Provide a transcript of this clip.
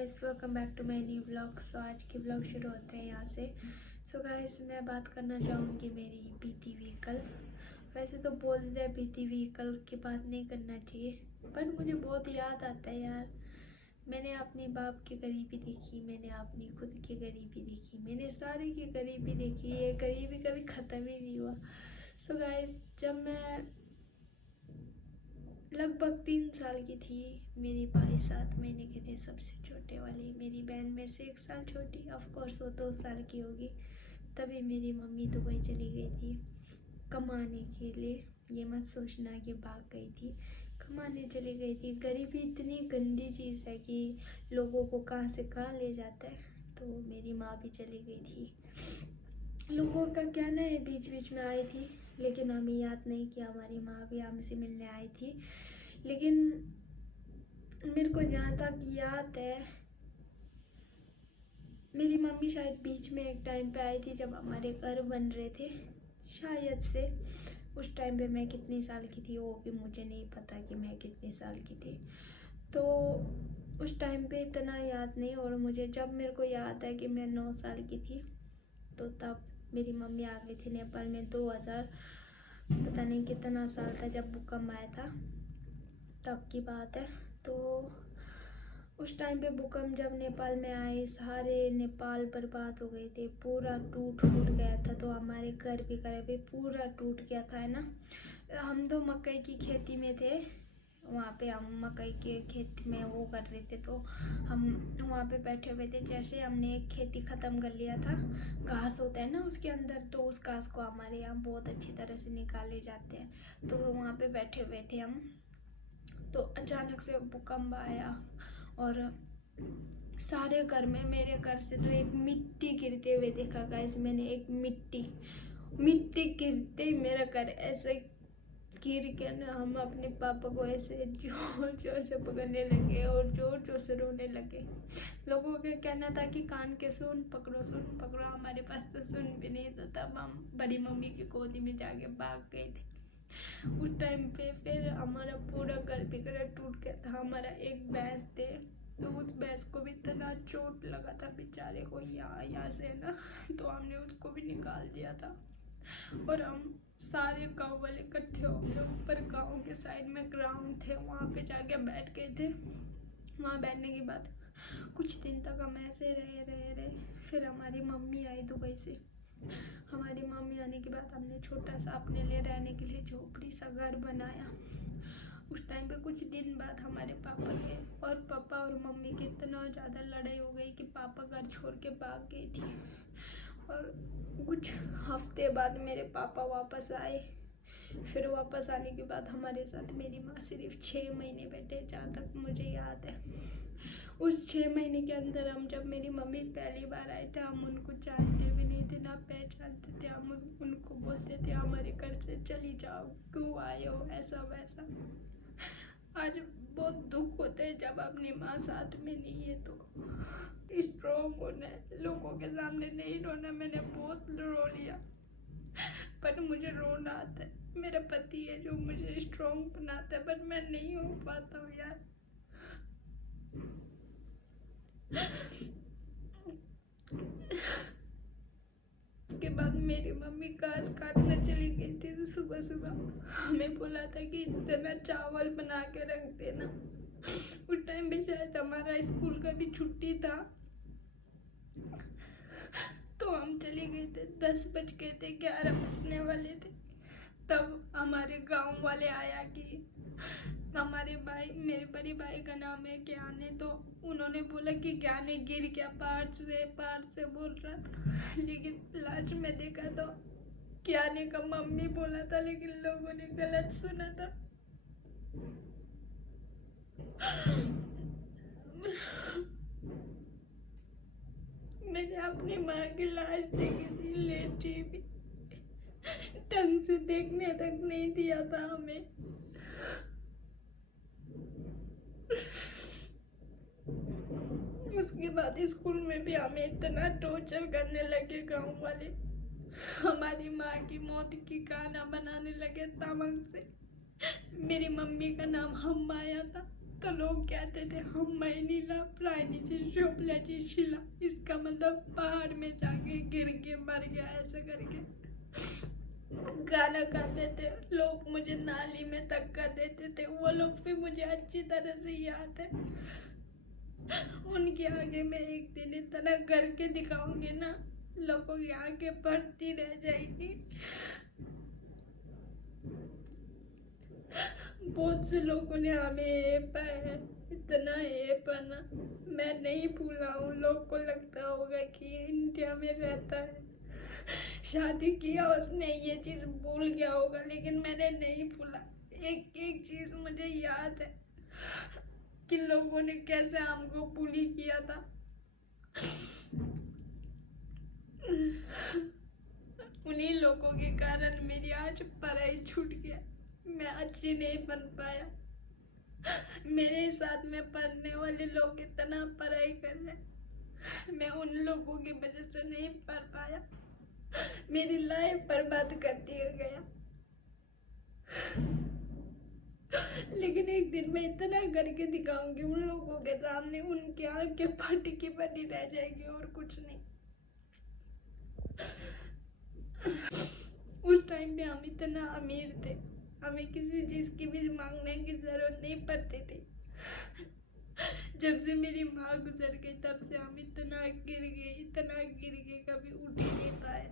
Guys, welcome back to my new vlog. So आज की vlog शुरू होते हैं यहाँ से। सो गाइस, मैं बात करना चाहूँगी मेरी बीती हुई कल। वैसे तो बोलते हैं बीती हुई कल की बात नहीं करना चाहिए, बट मुझे बहुत याद आता है यार। मैंने अपने बाप की गरीबी देखी, मैंने अपनी खुद की गरीबी देखी, मैंने सारे की गरीबी देखी। ये गरीबी कभी ख़त्म ही नहीं हुआ। सो गाइस, जब मैं लगभग 3 साल की थी, मेरे भाई 7 महीने के थे, सबसे छोटे वाले। मेरी बहन मेरे से 1 साल छोटी, ऑफ कोर्स वो 2 साल की होगी। तभी मेरी मम्मी दुबई चली गई थी कमाने के लिए। ये मत सोचना कि भाग गई थी, कमाने चली गई थी। गरीबी इतनी गंदी चीज़ है कि लोगों को कहाँ से कहाँ ले जाता है। तो मेरी माँ भी चली गई थी। लोगों का कहना है बीच बीच में आई थी, लेकिन हमें याद नहीं कि हमारी माँ भी हमसे मिलने आई थी। लेकिन मेरे को जहाँ तक याद है, मेरी मम्मी शायद बीच में एक टाइम पे आई थी जब हमारे घर बन रहे थे, शायद से। उस टाइम पे मैं कितनी साल की थी वो भी मुझे नहीं पता कि मैं कितनी साल की थी। तो उस टाइम पे इतना याद नहीं। और मुझे जब मेरे को याद है कि मैं 9 साल की थी, तो तब मेरी मम्मी आ गई थी नेपाल में। 2000 पता नहीं कितना साल था जब भूकंप आया था, तब की बात है। तो उस टाइम पे भूकंप जब नेपाल में आए, सारे नेपाल बर्बाद हो गए थे, पूरा टूट फूट गया था। तो हमारे घर भी करीब पूरा टूट गया था, है ना। हम तो मकई की खेती में थे वहाँ पे, हम मकई के खेत में वो कर रहे थे। तो हम वहाँ पे बैठे हुए थे। जैसे हमने एक खेती ख़त्म कर लिया था, घास होता है ना उसके अंदर, तो उस घास को हमारे यहाँ बहुत अच्छी तरह से निकाले जाते हैं। तो वहाँ पे बैठे हुए थे हम, तो अचानक से भूकंप आया और सारे घर में, मेरे घर से तो एक मिट्टी गिरते हुए देखा गाइस मैंने। एक मिट्टी गिरते ही मेरा घर ऐसे गिर के ना, हम अपने पापा को ऐसे जोर जोर से पकड़ने लगे और जोर जोर से रोने लगे। लोगों का कहना था कि कान के सुन पकड़ो, सुन पकड़ो। हमारे पास तो सुन भी नहीं था। तब हम बड़ी मम्मी की गोदी में जाके भाग गए थे। उस टाइम पे फिर हमारा पूरा घर बिखरा टूट गया था। हमारा एक भैंस थे, तो उस भैंस को भी इतना चोट लगा था बेचारे को, यहाँ से ना। तो हमने उसको भी निकाल दिया था। और हम सारे गांव वाले इकट्ठे हो गए। ऊपर गांव के साइड में ग्राउंड थे, वहाँ पे जाके बैठ गए थे। वहाँ बैठने के बाद कुछ दिन तक हम ऐसे रहे। फिर हमारी मम्मी आई दुबई से। हमारी मम्मी आने के बाद हमने छोटा सा अपने लिए रहने के लिए झोपड़ी सा घर बनाया। उस टाइम पे कुछ दिन बाद हमारे पापा के और पापा और मम्मी की इतना ज़्यादा लड़ाई हो गई कि पापा घर छोड़ के भाग गई थी। और कुछ हफ्ते बाद मेरे पापा वापस आए। फिर वापस आने के बाद हमारे साथ मेरी माँ सिर्फ 6 महीने बैठे, जहाँ तक मुझे याद है। उस 6 महीने के अंदर हम, जब मेरी मम्मी पहली बार आए थे, हम उनको जानते भी नहीं थे, ना पहचानते थे। हम उनको बोलते थे हमारे घर से चली जाओ, क्यों आए हो, ऐसा वैसा। आज बहुत दुख होता है जब अपनी माँ साथ में नहीं है। तो स्ट्रॉन्ग होना है, लोगों के सामने नहीं रोना। मैंने बहुत रो लिया, पर मुझे रोना आता है। मेरा पति है जो मुझे स्ट्रॉन्ग बनाता है, पर मैं नहीं हो पाता हूँ यार। उसके बाद मेरी मम्मी घास काटने चली गई थी। तो सुबह सुबह हमें बोला था कि इतना चावल बना के रख देना। उस टाइम पे शायद हमारा स्कूल का भी छुट्टी था। तो हम चले गए थे, 10 बज गए थे, 11 बजने वाले थे। तब हमारे गांव वाले आया कि हमारे भाई, मेरे बड़े भाई का नाम है ज्ञाने, तो उन्होंने बोला कि ज्ञाने गिर गया पार से बोल रहा था। लेकिन लास्ट में देखा तो ज्ञाने का मम्मी बोला था, लेकिन लोगों ने गलत सुना था। मैंने अपनी माँ की लाश देखी थी, लेटी भी, ढंग से देखने तक नहीं दिया था हमें। उसके बाद स्कूल में भी हमें इतना टॉर्चर करने लगे गांव वाले। हमारी माँ की मौत की गाना बनाने लगे तमंग से। मेरी मम्मी का नाम हम आया था। तो लोग कहते थे हम महिला प्राणीची शोभल्याची शिला, इसका मतलब पहाड़ में जाके गिर के मर गया ऐसा करके गाना गाते थे लोग, मुझे नाली में धक्का देते थे। वो लोग भी मुझे अच्छी तरह से याद है। उनके आगे मैं एक दिन इतना करके दिखाऊंगी ना, लोगों की आंखें भरती रह जाएगी। बहुत से लोगों ने हमें ये पाया, इतना ये पाना मैं नहीं भूला हूँ। लोग को लगता होगा कि इंडिया में रहता है, शादी किया उसने, ये चीज भूल गया होगा, लेकिन मैंने नहीं भूला। एक एक चीज मुझे याद है कि लोगों ने कैसे हमको बुली किया था। उन्हीं लोगों के कारण मेरी आज पढ़ाई छूट गया, मैं अच्छी नहीं बन पाया। मेरे साथ में पढ़ने वाले लोग इतना पढ़ाई कर रहे, मैं उन लोगों की वजह से नहीं पढ़ पाया, मेरी लाइफ बर्बाद कर दिया गया। लेकिन एक दिन मैं इतना करके दिखाऊंगी उन लोगों के सामने, उनके आंखें फटी की फटी रह जाएगी और कुछ नहीं। उस टाइम पे हम इतना अमीर थे, हमें किसी चीज की भी मांगने की जरूरत नहीं पड़ती थी। जब से मेरी माँ गुजर गई तब से हम इतना गिर गए, कभी उठ ही नहीं पाए।